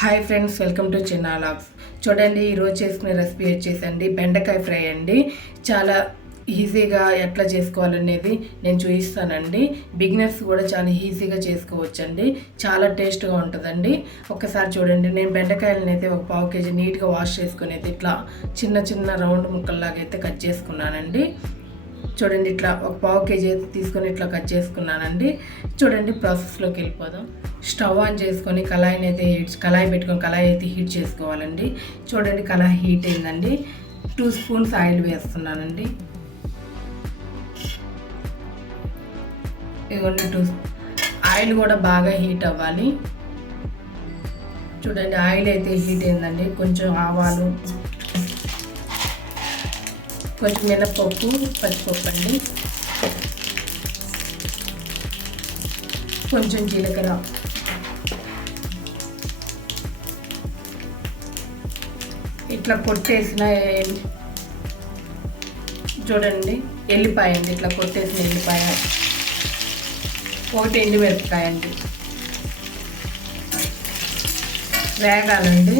Hi friends welcome to Chinna vlogs చూడండి ఈరోజు చేసుకునే రెసిపీ వచ్చేసండి బెండకాయ ఫ్రై అండి. చాలా ఈజీగా ఎట్లా చేసుకోవాలనేది నేను చూపిస్తానండి. బిగినర్స్ కూడా చాలా ఈజీగా చేసుకోవచ్చండి. చాలా టేస్ట్గా ఉంటుందండి. ఒక్కసారి చూడండి నేను బెండకాయలను అయితే ఒక పావు కేజీ నీట్గా వాష్ చేసుకుని అయితే ఇట్లా చిన్న చిన్న రౌండ్ ముక్కల్లాగా అయితే కట్ చేసుకున్నానండి. చూడండి ఇట్లా ఒక పావు కేజీ తీసుకొని ఇట్లా కట్ చేసుకున్నానండి. చూడండి ప్రాసెస్లోకి వెళ్ళిపోదాం. స్టవ్ ఆన్ చేసుకొని కళాయిని అయితే హీట్ కళాయి పెట్టుకొని కళాయి అయితే హీట్ చేసుకోవాలండి. చూడండి కళాయి హీట్ అయిందండి. టూ స్పూన్స్ ఆయిల్ వేస్తున్నానండి. ఇదిగోండి టూ ఆయిల్ కూడా బాగా హీట్ అవ్వాలి. చూడండి ఆయిల్ అయితే హీట్ అయిందండి. కొంచెం ఆవాలు కొంచెం మినపప్పు పచ్చిపప్పు అండి కొంచెం జీలకర్ర. ఇట్లా కొట్టేసిన చూడండి ఎల్లిపాయ అండి ఇట్లా కొట్టేసిన ఎల్లిపాయ. ఒకటి ఎండుమిరపకాయ అండి. వేగాలండి.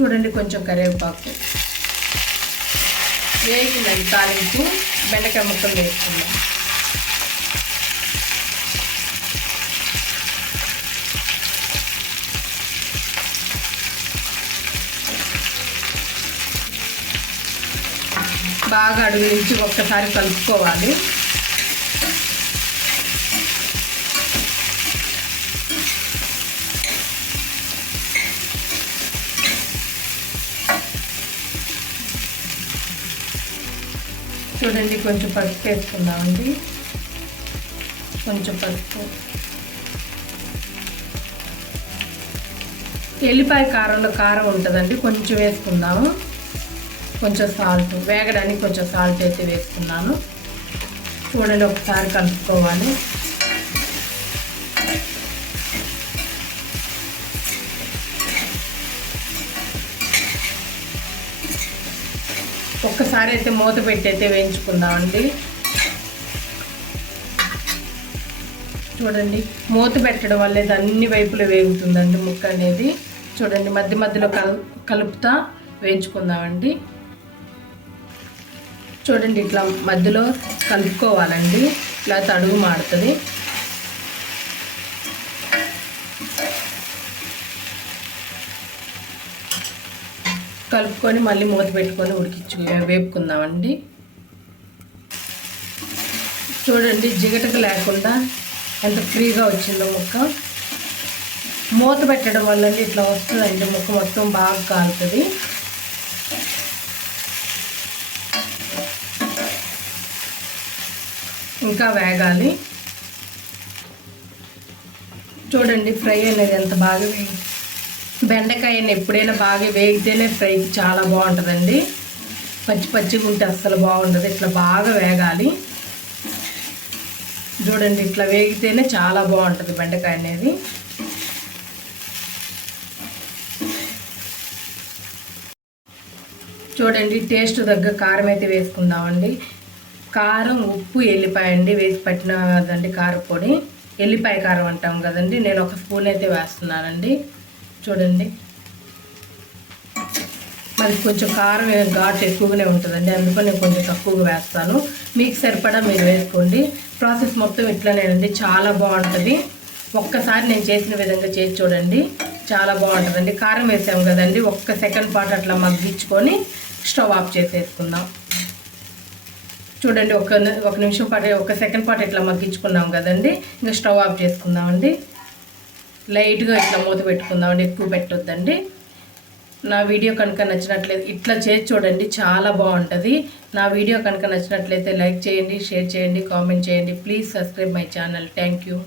చూడండి కొంచెం కరివేపాకు. వేగిందండి తాలింపు. బెండకాయ ముక్కలు వేసుకుందాం. బాగా అడుగు నుంచి ఒక్కసారి కలుపుకోవాలి. చూడండి కొంచెం పసుపు వేసుకుందామండి. కొంచెం పసుపు. ఎల్లిపాయ కారంలో కారం ఉంటుందండి కొంచెం వేసుకుందాము. కొంచెం సాల్ట్ వేగడానికి కొంచెం సాల్ట్ అయితే వేసుకున్నాను. చూడండి ఒకసారి కలుపుకోవాలి. ఒక్కసారి అయితే మూత పెట్టి అయితే వేయించుకుందామండి చూడండి మూత పెట్టడం వల్ల ఇది అన్ని వైపులు వేగుతుందండి ముక్క అనేది. చూడండి మధ్య మధ్యలో కల్ కలుపుతా వేయించుకుందామండి చూడండి ఇట్లా మధ్యలో కలుపుకోవాలండి. ఇట్లా తడుగు మాడుతుంది. కలుపుకొని మళ్ళీ మూత పెట్టుకొని ఉడికించు వేపుకుందామండి. చూడండి జిగటకు లేకుండా ఎంత ఫ్రీగా వచ్చిందో ముక్క. మూత పెట్టడం వల్ల ఇట్లా వస్తుందండి ముక్క మొత్తం బాగా కాలుతుంది. ఇంకా వేగాలి. చూడండి ఫ్రై అనేది ఎంత బాగా వేగి బెండకాయని ఎప్పుడైనా బాగా వేగితేనే ఫ్రై చాలా బాగుంటుందండి. పచ్చి పచ్చిగా ఉంటే అస్సలు బాగుంటుంది ఇట్లా బాగా వేగాలి. చూడండి ఇట్లా వేగితేనే చాలా బాగుంటుంది బెండకాయ అనేది. చూడండి టేస్ట్ తగ్గ కారం అయితే వేసుకుందామండి. కారం ఉప్పు ఎల్లిపాయ అండి. వేసి పట్టినదండి కారపొడి. ఎల్లిపాయ కారం అంటాం కదండి. నేను ఒక స్పూన్ అయితే వేస్తున్నానండి. చూడండి. మరి కొంచెం కారం ఘాటు ఎక్కువగానే ఉంటుందండి. అందుకని నేను కొంచెం తక్కువగా వేస్తాను. మీకు సరిపడా మీరు వేసుకోండి. ప్రాసెస్ మొత్తం ఇట్లనేనండి. చాలా బాగుంటుంది. ఒక్కసారి నేను చేసిన విధంగా చేసి చూడండి. చాలా బాగుంటుందండి. కారం వేసాము కదండి. ఒక్క సెకండ్ పాటు అట్లా మగ్గించుకొని స్టవ్ ఆఫ్ చేసేసుకుందాం. చూడండి ఒక ఒక నిమిషం పాటు ఒక సెకండ్ పాటు ఇట్లా మగ్గించుకున్నాం కదండి. ఇంకా స్టవ్ ఆఫ్ చేసుకుందామండి. లైట్గా ఇట్లా మూత పెట్టుకుందామండి ఎక్కువ పెట్టొద్దండి. నా వీడియో కనుక నచ్చినట్లయితే ఇట్లా చేసి చూడండి చాలా బాగుంటుంది. నా వీడియో కనుక నచ్చినట్లయితే లైక్ చేయండి షేర్ చేయండి కామెంట్ చేయండి. Please subscribe my channel. Thank you.